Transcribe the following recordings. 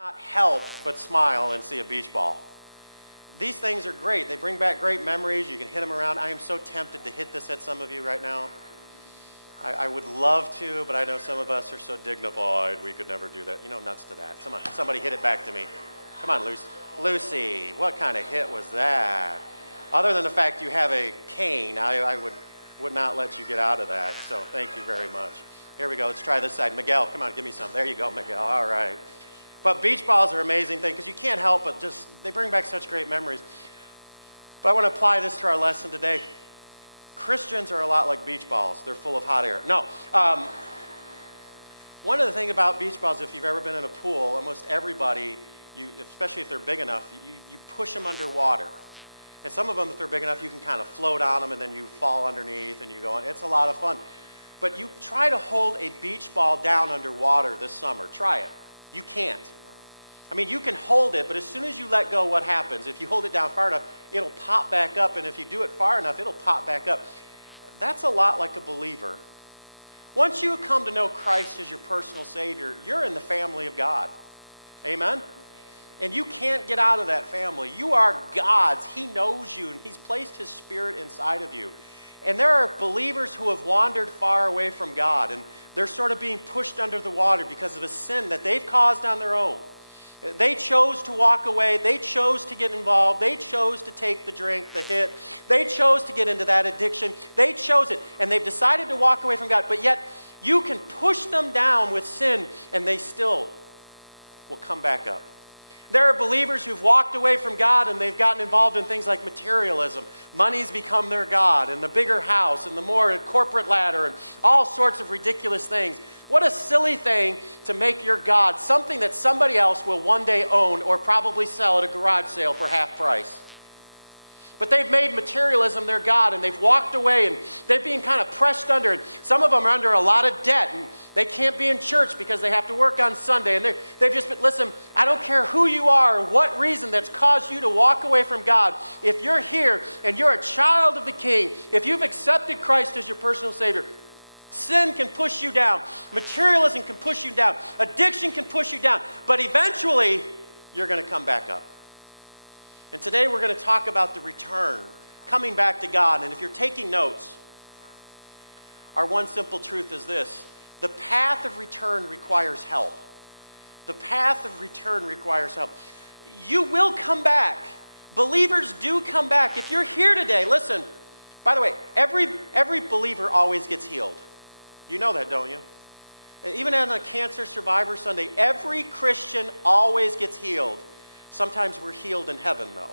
Not help but smile and see a beach ball. These things are great. They bring back great memories. You can hit them around. I am so tempted to hit this at some of you right now. I would love to, but I know some of us are so dignified we could never do that. You know, nuts to that. Somebody hit it back to me. Come on, Lucy. Lucy, what kind of hit was that? Other than the fact you have a cane, I would not let you get out of that. So thank you very much. Here we go. Let's try this side. Miguel, come on, give me some. There you go, Miguel. All right. But beach balls are an amazing thing because you can't help but they bring back such great memories. But I want to apply this to our lesson today. Christians are a lot like beach balls. They're full of hot air. No. One of the things about beach balls, if you've ever been in a pool, almost everybody, especially if they're big enough, you push them underwater. And some of them, if they're big enough, you can kind of float on them and then you fall underneath and you go on. It's a lot of fun. But you try to hold a beach ball down underwater this summer. Try it. You can't. I mean, you can hold it, but as soon as you let go, what happens? If you hold it down far enough, it'll pop back up, and if you do it far enough, it'll pop back up. That's a lot like a believer. Once you come to know Christ as your personal Savior, you're in the family of God. Amen? And you can't get out of that family. You are God's. He knows you, and He's placed His Spirit inside of you. And there are believers who have wandered far away from God, and they're sort of being pushed under the water because of a sin that they've caused on their own. They chose to walk away. They chose to get involved. They chose to take the drink, the hit. They chose to get into that addiction. They chose it. And they've decided to walk away from God. But yet, you can push them down with sin, and they still will come back up. There are believers who've walked away from God, and they've gotten involved in things like materialism. Money's become their God, and the bigger house, and the more corporate ladder, and all sorts of ridiculous things. What a silly thing to make your God something that somebody else will one day own or probably sell at a garage sale for half price. But they've made materialism their God, and they've walked away, and they've been kind of pressed under. And some of them are under a lot of debt, and they can't be in church because they have to work on Sunday. And they've just been, listen, I don't care who you are or what reason that's caused you to walk away from God. If you're here and you're a child of the King, if you've accepted Christ as your personal Savior, sin can push you down. Materialism can push you down. Addiction can push you down. But eventually, you're going to come back up. And today we're going to talk about the return, coming back to God. And if you're taking notes, our one simple truth is this: the path of return requires help. The path of return requires help. You will come back. Believers do come back. If you're here today, listen, by the way, every believer always gets healed. You know that, don't you? And even on a Cancer Survivor Sunday, every Christian always gets healed. Sometimes we're healed in heaven, though.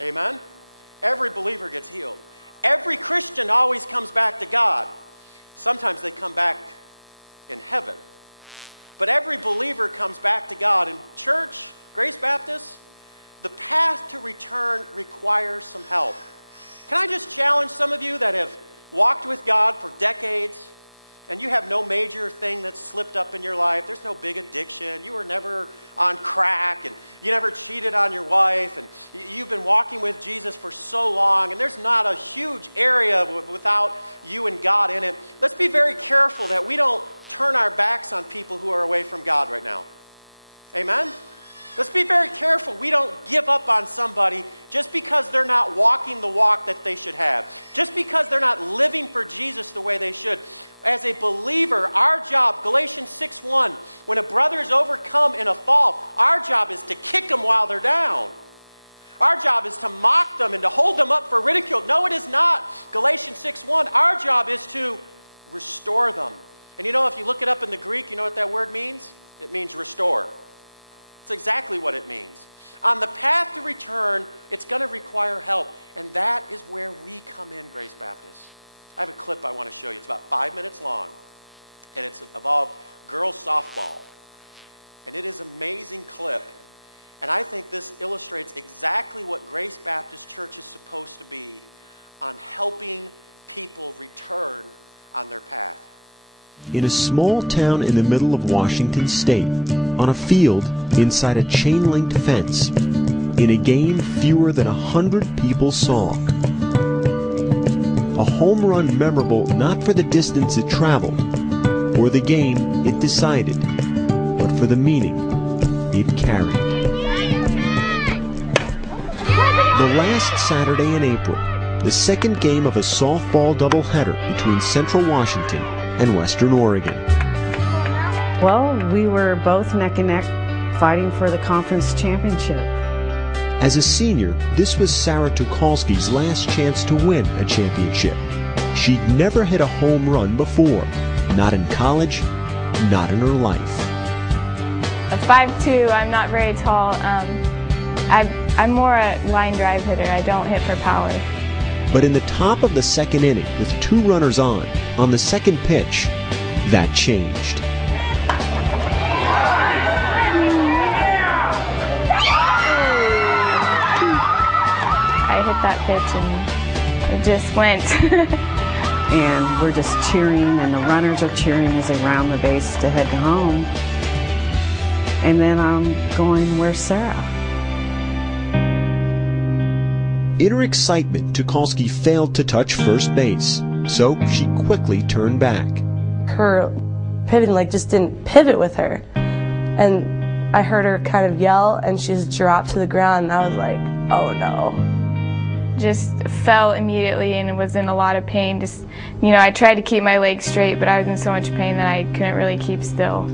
Amen? Every believer gets healed. Every Christian always comes back to God. Sometimes they come back in heaven. But every believer comes back to God. In church, Grace Baptist, the path to return requires some help. Can I just challenge some of you that have walked with God for decades, and you have no major thing that's slipped up in your life? There's no big addiction. You were never on crack, and you never cheated on your wife, and you've been walking with Jesus for so long, and there's not a huge area without you and God in it. Let's be very careful that we don't turn our backs on people who are away from God right now. Amen? Let's be very careful we don't give up on somebody just because they're not walking the walk that they should have. Just because they're not living for Jesus the way they should. As a believer, our job, Galatians 6:1, when a brother is overcome in a fault, our job is to kick them while they're down. Our job is to mock them and to hold them up for ridicule. No, it is not. Galatians 6:1, our job is to restore them. And you know, if you look it up in the Greek, you know what that word means? It means restore. It's exactly what it means. On the path to return, it's going to require help. And that is where we come in, Grace Baptist. I have a clip I want to show you. It's about 5 minutes long. And it's about girls softball. And it is an amazing clip. And I think this illustrates exactly what Grace Baptist Church is supposed to be on helping people return on their path. In a small town in the middle of Washington State, on a field inside a chain-linked fence, in a game fewer than 100 people saw. A home run memorable not for the distance it traveled, or the game it decided, but for the meaning it carried. The last Saturday in April, the second game of a softball doubleheader between Central Washington and Western Oregon. Well, we were both neck and neck fighting for the conference championship. As a senior, this was Sarah Tucholsky's last chance to win a championship. She'd never hit a home run before, not in college, not in her life. At 5'2", I'm not very tall. I'm more a line drive hitter. I don't hit for power. But in the top of the second inning, with 2 runners on the second pitch, that changed. I hit that pitch and it just went. And we're just cheering, and the runners are cheering as they round the base to head home. And then I'm going, where's Sarah? In her excitement, Tucholsky failed to touch first base, so she quickly turned back. Her pivoting just didn't pivot with her. And I heard her kind of yell, and she just dropped to the ground, and I was like, oh no. Just fell immediately and was in a lot of pain. I tried to keep my legs straight, but I was in so much pain that I couldn't really keep still.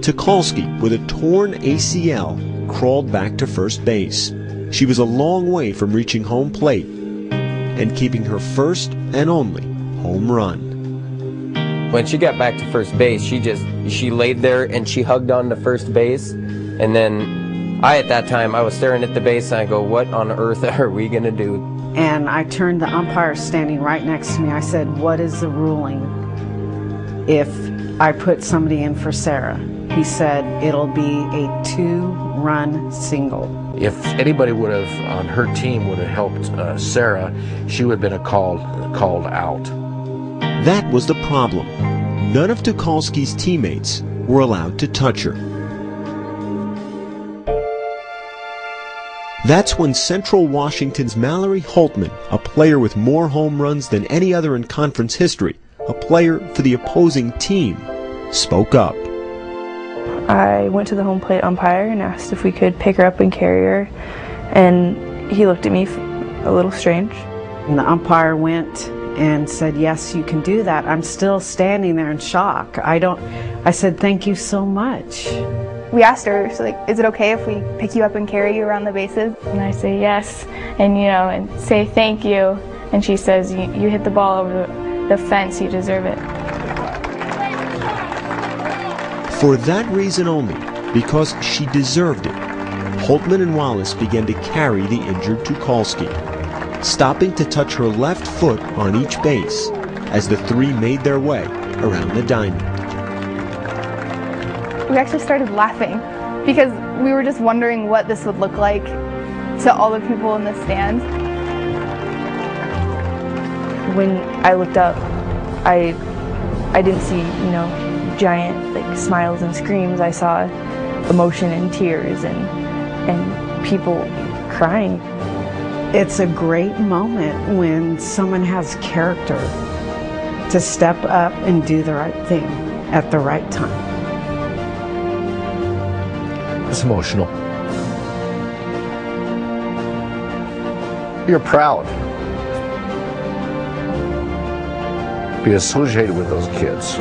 Tucholsky, with a torn ACL, crawled back to first base. She was a long way from reaching home plate and keeping her first and only home run. When she got back to first base, she laid there and she hugged on to first base, and then at that time, I was staring at the base and I go, what on earth are we going to do? And I turned the umpire standing right next to me. I said, what is the ruling if I put somebody in for Sarah? He said, it'll be a 2-run single. If anybody would have, on her team, would have helped Sarah, she would have been called out. That was the problem. None of Tucholsky's teammates were allowed to touch her. That's when Central Washington's Mallory Holtman, a player with more home runs than any other in conference history, a player for the opposing team, spoke up. I went to the home plate umpire and asked if we could pick her up and carry her, and he looked at me a little strange. And the umpire went and said, yes, you can do that. I'm still standing there in shock. I said, thank you so much. We asked her, is it okay if we pick you up and carry you around the bases? And I say yes, and and say thank you. And she says, you hit the ball over the fence, you deserve it. For that reason only, because she deserved it, Holtman and Wallace began to carry the injured Tucholsky, stopping to touch her left foot on each base as the 3 made their way around the diamond. We actually started laughing because we were just wondering what this would look like to all the people in the stands. When I looked up, I didn't see, giant smiles and screams. I saw emotion and tears and people crying. It's a great moment when someone has character to step up and do the right thing at the right time. It's emotional. You're proud to be associated with those kids.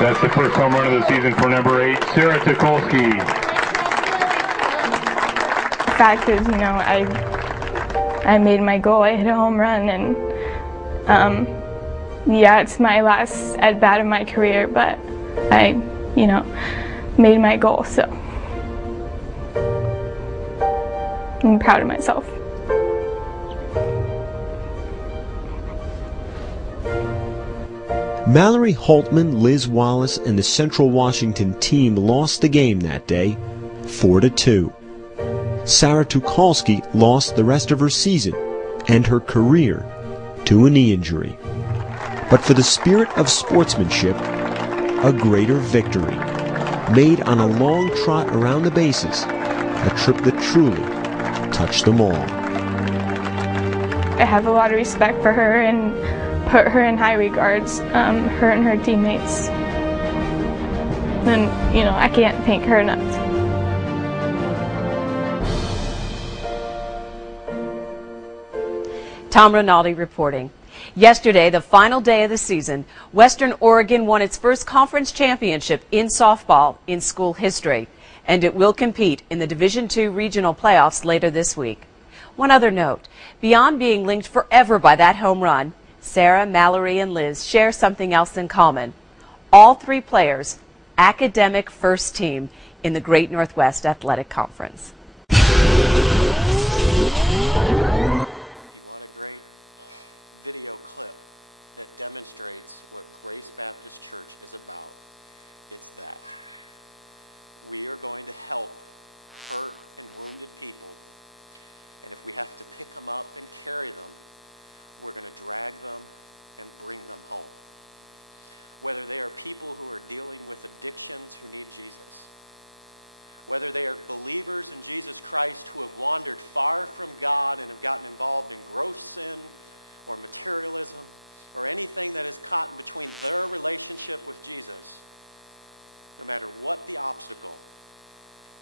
That's the first home run of the season for number 8, Sarah Tucholsky. The fact is, I made my goal. I hit a home run, and yeah, it's my last at bat of my career, but I, made my goal, so I'm proud of myself. Mallory Holtman, Liz Wallace, and the Central Washington team lost the game that day, 4-2. Sarah Tucholsky lost the rest of her season and her career to a knee injury. But for the spirit of sportsmanship, a greater victory, made on a long trot around the bases, a trip that truly touched them all. I have a lot of respect for her and put her in high regards, her and her teammates. then, I can't thank her enough. Tom Rinaldi reporting. Yesterday, the final day of the season, Western Oregon won its first conference championship in softball in school history, and it will compete in the Division II regional playoffs later this week. One other note, beyond being linked forever by that home run, Sarah, Mallory, and Liz share something else in common. All three players, academic first team in the Great Northwest Athletic Conference. Great video clip that demonstrates what Grace Baptist Church is about. It's that. We are going to help hurt and wounded people, and if we have to pick them up and carry them, we're going to drag them and bring them home. Whether they are people who are dealing with addictions who need Jesus, whether they are believers in Jesus Christ who have wandered far from God and have gotten involved in gross sin or materialism or anything that is caught in between their relationship with Jesus, no matter what the obstacle,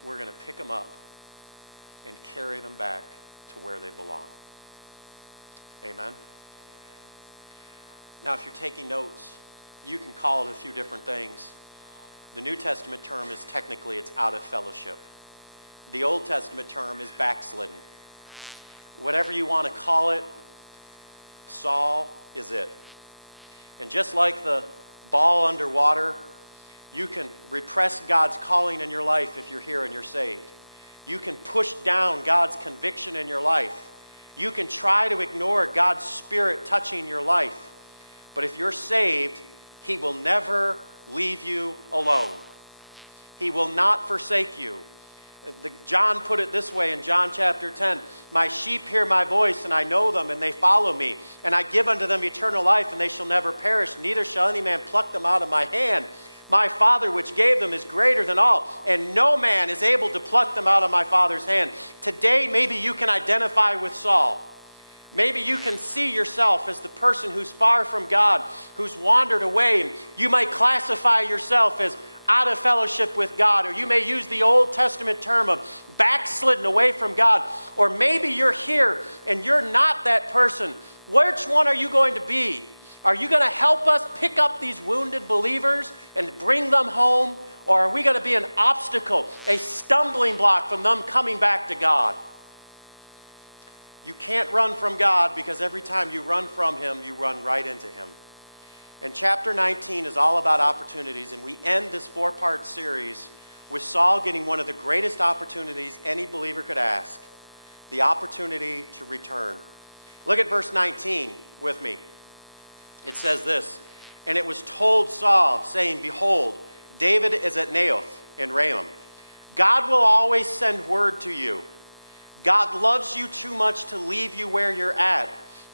we're going to pick them up and carry them back to where they belong. Amen? Now, if you're taking notes, you can call it a few different things. The New Testament term is technically, it's out of fellowship. The Old Testament term is backslidden. Whatever you want to call it, Saul is it. And just like the ball underwater, you can repress God's calling in your life if you're here and you're saved. You can push down God's conviction in your life. You can try to ignore God's Spirit touching your life. But if you're saved, He will never leave you alone. He will not forsake you. John put it this way in John chapter 10, "My sheep hear my voice, and I know them, and they follow me. And I give unto them eternal life, and they shall never perish, neither shall any man pluck them out of my hand. My Father which gave them is greater than all, and no man is able to pluck them out of my Father's hand." Today, maybe you can identify with Saul. Maybe you can see yourself as the person who's far from God, who's wandered away, and you might classify yourself as out of fellowship with God, or you may use the Old Testament term of backslidden away from God, or maybe you're here and you're not that person. Which one are you going to be? Are you going to help us pick up these wounded believers and bring them home, or are we going to be an obstacle, a stumbling block from them coming back to God? You can't run from God, because every time you run from Him, you run right into Him. And chapter 19 is all about opportunities, and we end this four-part series with Saul getting one of the greatest opportunities any believer could ask, the opportunity to return. Look at verse 19 with me. It says this, "And it was told Saul, saying, Behold, David is at Naioth in Ramah. God will always send word to you. God loves you too much to leave you where you're at.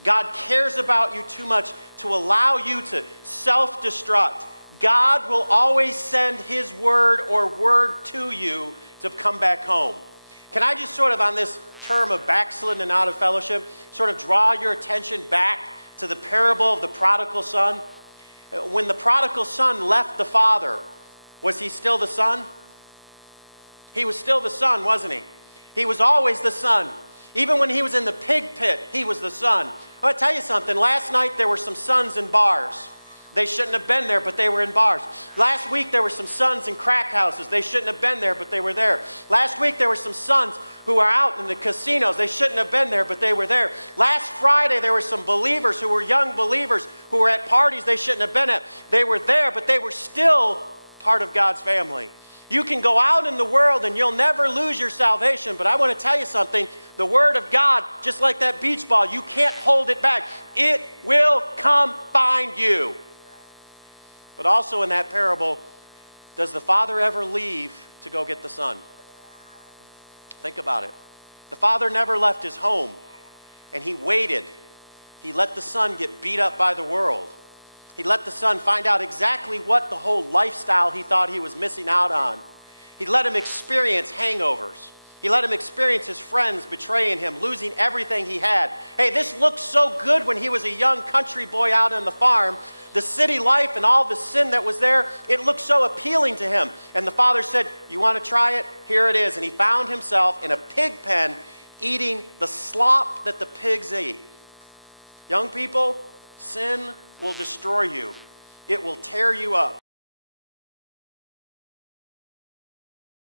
God cares about you too much to allow you to self-destruct. God will always send His word or word to you to come back home." Can I just sort of, on this term of backslidden and out of fellowship, sort of draw your attention back to the parable of the prodigal son? When the prodigal son left the father, was he still the son? He was still the son, wasn't he? He was always the son. Even when he was in the pig pit, he was the son. I'm going to tell you something. Last night there were some sons in bars. They shouldn't have been there, but they were in bars. Last week there were some sons in crack houses. They shouldn't have been there, but they were there. Last week there were some sons who were out in the casinos. They shouldn't have been there, but they were there. Last Friday there were some believers who were young believers who were at parties they shouldn't have been at. They were there, but they were still part of God's family. You can go out in the world and you'll never lose your salvation, but I want to tell you something. The Word of God, just like that beach ball, you can't hold it back. It will come find you. But also in that parable, does the father ever leave to go get the son? Think about it. The father never left his home, and he waited. He let the son get beat up by the world. He let the son find out exactly what the whole lifestyle he thought he was missing out on. He let him experience hangovers. He let him experience his friends betraying him, losing everything he had. Hey, this looked so good when he was a young country boy out on the farm. The city life and all the sin that was there, it looked so appealing to him. And the father said, you want to try it? Here it is. And he found himself in a pig pen eating the slop that the pigs eat. Young people, sin will destroy you. It will tear you up.